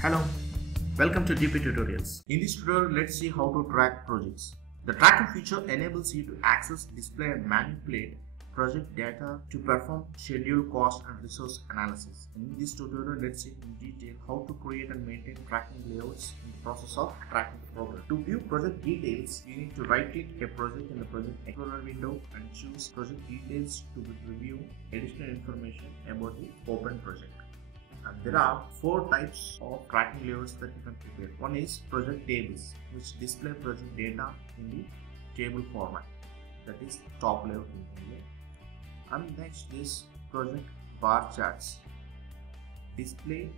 Hello, welcome to DP Tutorials. In this tutorial, let's see how to track projects. The tracking feature enables you to access, display and manipulate project data to perform schedule, cost and resource analysis. In this tutorial, let's see in detail how to create and maintain tracking layouts in the process of tracking progress. To view project details, you need to right-click a project in the Project Explorer window and choose Project Details to review additional information about the open project. And there are 4 types of tracking layouts that you can prepare. One is project tables, which display project data in the table format, that is top layout in here. And next is project bar charts, display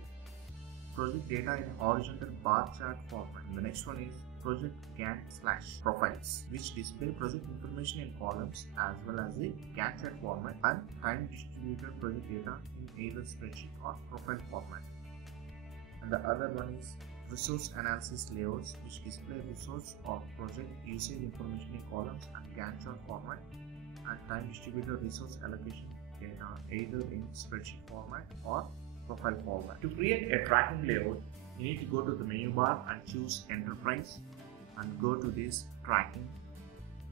project data in horizontal bar chart format. And the next one is project Gantt/profiles, which display project information in columns as well as the Gantt chart format and time distributed project data in either spreadsheet or profile format. And the other one is resource analysis layouts, which display resource or project usage information in columns and Gantt chart format and time distributed resource allocation data either in spreadsheet format or profile format. To create a tracking layout, you need to go to the menu bar and choose Enterprise and go to this tracking.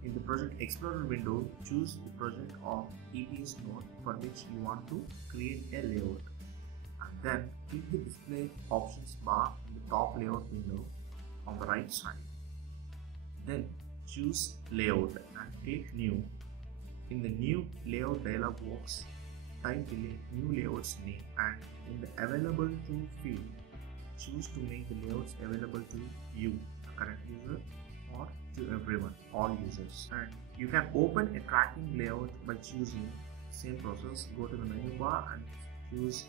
In the Project Explorer window, choose the project of EPS node for which you want to create a layout, and then click the display options bar in the top layout window on the right side. Then choose layout and click new. In the new layout dialog box, type the new layout's name and in the available to field, choose to make the layouts available to you, the current user, or to everyone, all users. And you can open a tracking layout by choosing the same process. Go to the menu bar and choose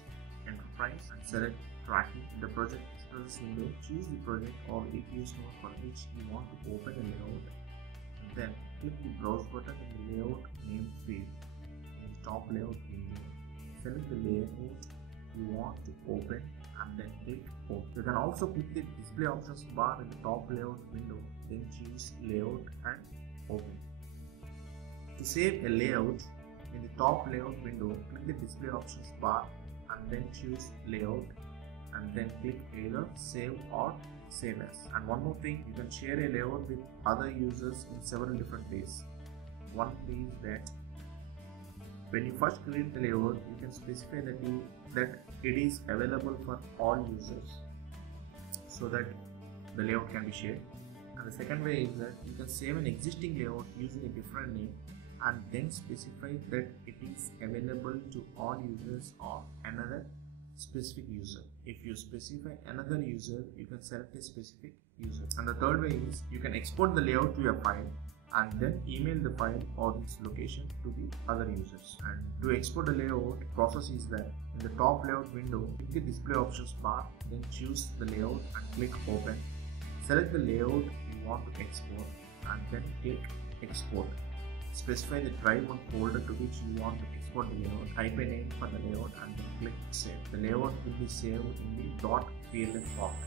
Enterprise and select tracking. In the Project Explorer window, choose the project or EPS node for which you want to open a layout. And then click the browse button in the layout name field in the top layout window. Select the layout you want to open and then click open. You can also click the display options bar in the top layout window, then choose layout and open. To save a layout in the top layout window, click the display options bar and then choose layout and then click either save or save as. And one more thing, you can share a layout with other users in several different ways. One is that when you first create the layout, you can specify that it is available for all users so that the layout can be shared. And the second way is that you can save an existing layout using a different name and then specify that it is available to all users or another specific user. If you specify another user, you can select a specific user. And the third way is you can export the layout to your file and then email the file or its location to the other users. And to export the layout, process is that in the top layout window, click the display options bar, then choose the layout and click open. Select the layout you want to export and then click export. Specify the drive or folder to which you want to export the layout. Type a name for the layout and then click save. The layout will be saved in the .plf format.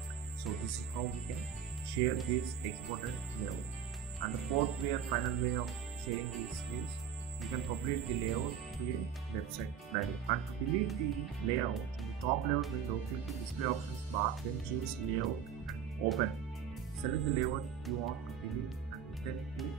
So this is how we can share this exported layout. And the fourth way or final way of sharing this is you can publish the layout to a website directly. And to delete the layout, in the top layout window, click the display options bar, then choose layout and open. Select the layout you want to delete and then click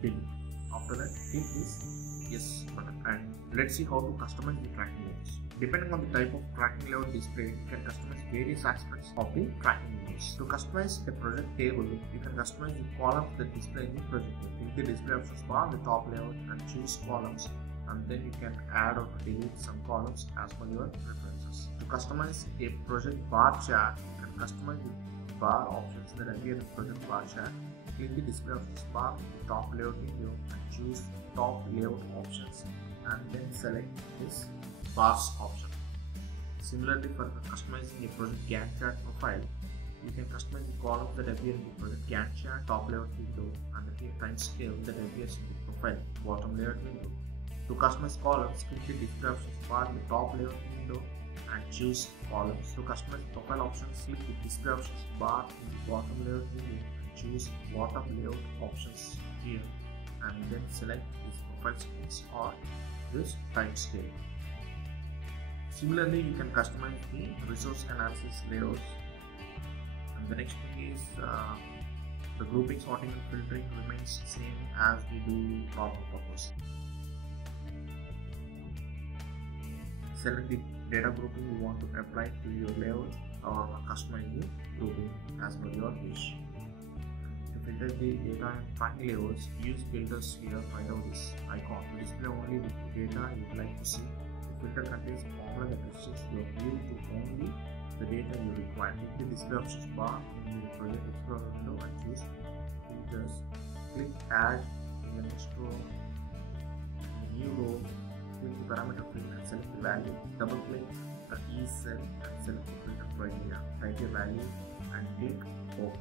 delete. After that, click this yes button. And let's see how to customize the tracking layouts. Depending on the type of tracking layout displayed, you can customize various aspects of the tracking layouts. To customize a project table, you can customize the columns that display in the project table. Click the display options bar on the top layout and choose columns, and then you can add or delete some columns as per your preferences. To customize a project bar chart, you can customize the bar options that appear in the project bar chart. Click the display options bar in the top layout window and choose top layout options and then select this bars option. Similarly, for customizing a project Gantt chart profile, you can customize the columns that appear in the project Gantt chart top layout window and the time scale that appears in the profile bottom layout window. To customize columns, click the display options bar in the top layout window and choose columns. To customize profile options, click the display options bar in the bottom layout window and choose bottom layout options here and then select this profile settings or this time scale. Similarly, you can customize the resource analysis layouts And the next thing is the grouping, sorting and filtering remains same as we do normal purpose. Select the data grouping you want to apply to your layout or customize the grouping as per your wish. To filter the data and tracking layouts, use filters here. Find out this icon to display only the data you would like to see. The filter contains a formula that restricts your view to only the data you require. Click the display options bar in the Project Explorer window and choose filters. Click add in the next row, new row. Click the parameter field and select the value. Double click the E cell and select the filter criteria. Type your value and click OK.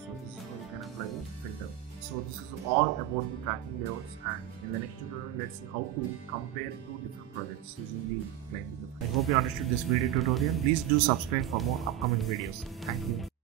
So this is how you can apply the filter. So this is all about the tracking layouts, and in the next tutorial let's see how to compare two different projects using the client. I hope you understood this video tutorial. Please do subscribe for more upcoming videos. Thank you.